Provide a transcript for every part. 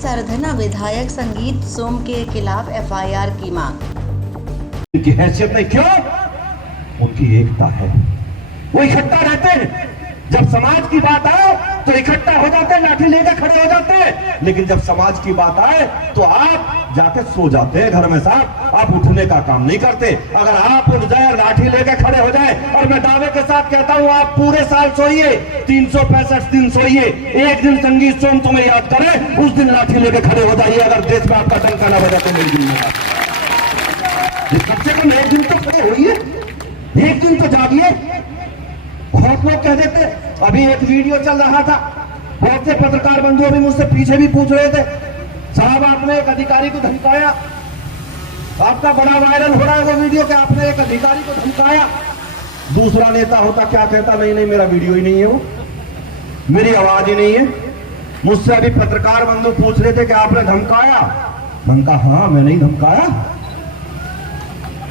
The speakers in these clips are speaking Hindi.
सरधना विधायक संगीत सोम के खिलाफ एफआईआर की मांग। उनकी हैसियत नहीं, क्यों? उनकी एकता है, वो इकट्ठा रहते हैं। जब समाज की बात आए तो इकट्ठा हो जाते हैं, लाठी लेकर खड़े हो जाते हैं। लेकिन जब समाज की बात आए तो आप जाके सो जाते हैं घर में साहब, आप उठने का काम नहीं करते। अगर आप उठ जाए, लाठी लेकर खड़े हो जाए, और मैं दावे के साथ कहता हूं आप पूरे साल सोइए, 365 दिन सोइए, एक दिन संगीत सोम तुम्हें याद करे, उस दिन लाठी लेकर खड़े हो जाइए। अगर देश में आपका डंका न बजा तो मेरी जिम्मेदारी। कम से कम एक दिन तो खड़े होइए, एक दिन तो जागिए। बहुत लोग कह देते, अभी एक वीडियो चल रहा था, बहुत से पत्रकार बंधु भी मुझसे पीछे भी पूछ रहे थे, साहब आपने एक अधिकारी को धमकाया, आपका बड़ा वायरल हो रहा है वो वीडियो कि आपने एक अधिकारी को धमकाया। दूसरा नेता होता क्या कहता, नहीं नहीं मेरा वीडियो ही नहीं है, वो मेरी आवाज ही नहीं है। मुझसे अभी पत्रकार बंधु पूछ रहे थे कि आपने धमकाया, मैंने कहा हाँ मैंने ही धमकाया।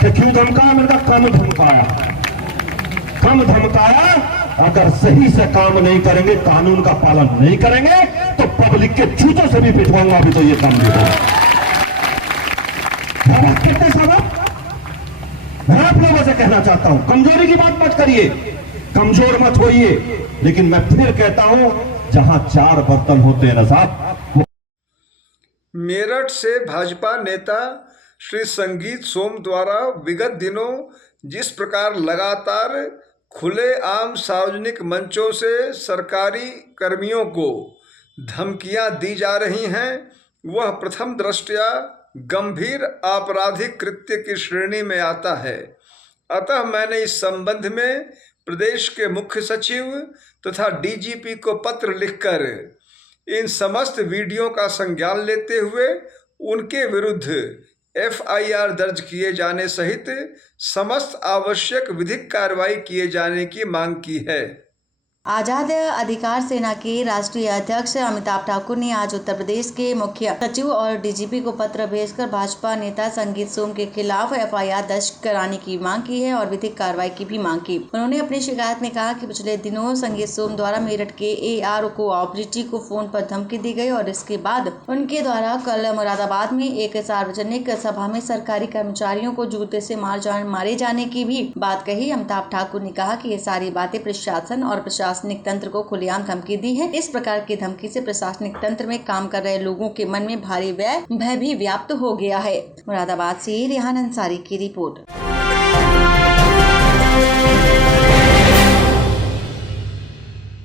क्यों धमकाया? मैंने कहा कम धमकाया, कम धमकाया। अगर सही से काम नहीं करेंगे, कानून का पालन नहीं करेंगे तो पब्लिक के जूतों से भी पिटवाऊंगा। अभी तो ये काम नहीं होगा। मैं आप लोगों से कहना चाहता हूं, कमजोरी की बात मत करिए, कमजोर मत होइए। लेकिन मैं फिर कहता हूं, जहां 4 बर्तन होते हैं ना साहब। मेरठ से भाजपा नेता श्री संगीत सोम द्वारा विगत दिनों जिस प्रकार लगातार खुलेआम सार्वजनिक मंचों से सरकारी कर्मियों को धमकियां दी जा रही हैं, वह प्रथम दृष्टया गंभीर आपराधिक कृत्य की श्रेणी में आता है। अतः मैंने इस संबंध में प्रदेश के मुख्य सचिव तथा डीजीपी को पत्र लिखकर इन समस्त वीडियो का संज्ञान लेते हुए उनके विरुद्ध एफआईआर दर्ज किए जाने सहित समस्त आवश्यक विधिक कार्रवाई किए जाने की मांग की है। आजाद अधिकार सेना के राष्ट्रीय अध्यक्ष अमिताभ ठाकुर ने आज उत्तर प्रदेश के मुख्य सचिव और डीजीपी को पत्र भेजकर भाजपा नेता संगीत सोम के खिलाफ एफआईआर दर्ज कराने की मांग की है और विधिक कार्रवाई की भी मांग की। उन्होंने अपनी शिकायत में कहा कि पिछले दिनों संगीत सोम द्वारा मेरठ के एआरओ कोऑपरेटिव को फोन पर धमकी दी गई और इसके बाद उनके द्वारा कल मुरादाबाद में एक सार्वजनिक सभा में सरकारी कर्मचारियों को जूते से मारे जाने की भी बात कही। अमिताभ ठाकुर ने कहा कि ये सारी बातें प्रशासन और प्रशासनिक तंत्र को खुलेआम धमकी दी है। इस प्रकार की धमकी से प्रशासनिक तंत्र में काम कर रहे लोगों के मन में भारी भय भी व्याप्त हो गया है। मुरादाबाद से रेहान अंसारी की रिपोर्ट।